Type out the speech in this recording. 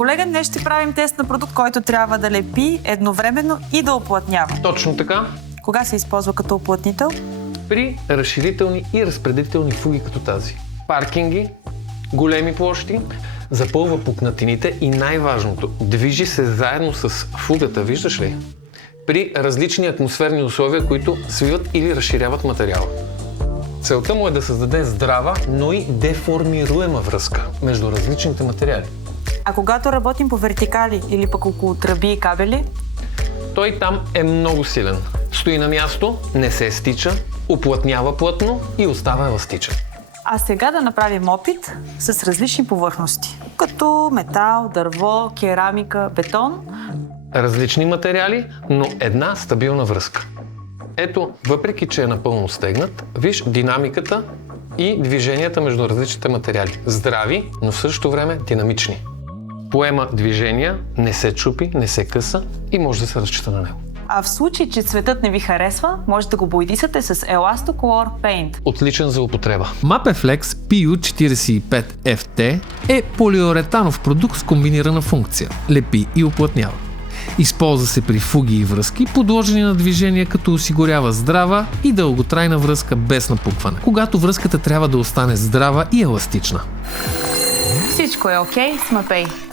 Колега, днес ще правим тест на продукт, който трябва да лепи едновременно и да уплътнява. Точно така. Кога се използва като уплътнител? При разширителни и разпределителни фуги като тази. Паркинги, големи площи, запълва пукнатините и най-важното, движи се заедно с фугата, виждаш ли? При различни атмосферни условия, които свиват или разширяват материала. Целта му е да създаде здрава, но и деформируема връзка между различните материали. А когато работим по вертикали или пък около тръби и кабели? Той там е много силен. Стои на място, не се стича, уплътнява плътно и остава еластичен. А сега да направим опит с различни повърхности, като метал, дърво, керамика, бетон. Различни материали, но една стабилна връзка. Ето, въпреки че е напълно стегнат, виж динамиката и движенията между различните материали. Здрави, но в същото време динамични. Поема движения, не се чупи, не се къса и може да се разчита на него. А в случай, че цветът не ви харесва, може да го боядисате с Elastocolor Paint. Отличен за употреба. Mapeflex PU45FT е полиуретанов продукт с комбинирана функция – лепи и уплътнява. Използва се при фуги и връзки, подложени на движение, като осигурява здрава и дълготрайна връзка без напукване, когато връзката трябва да остане здрава и еластична. Всичко е окей с Mapei.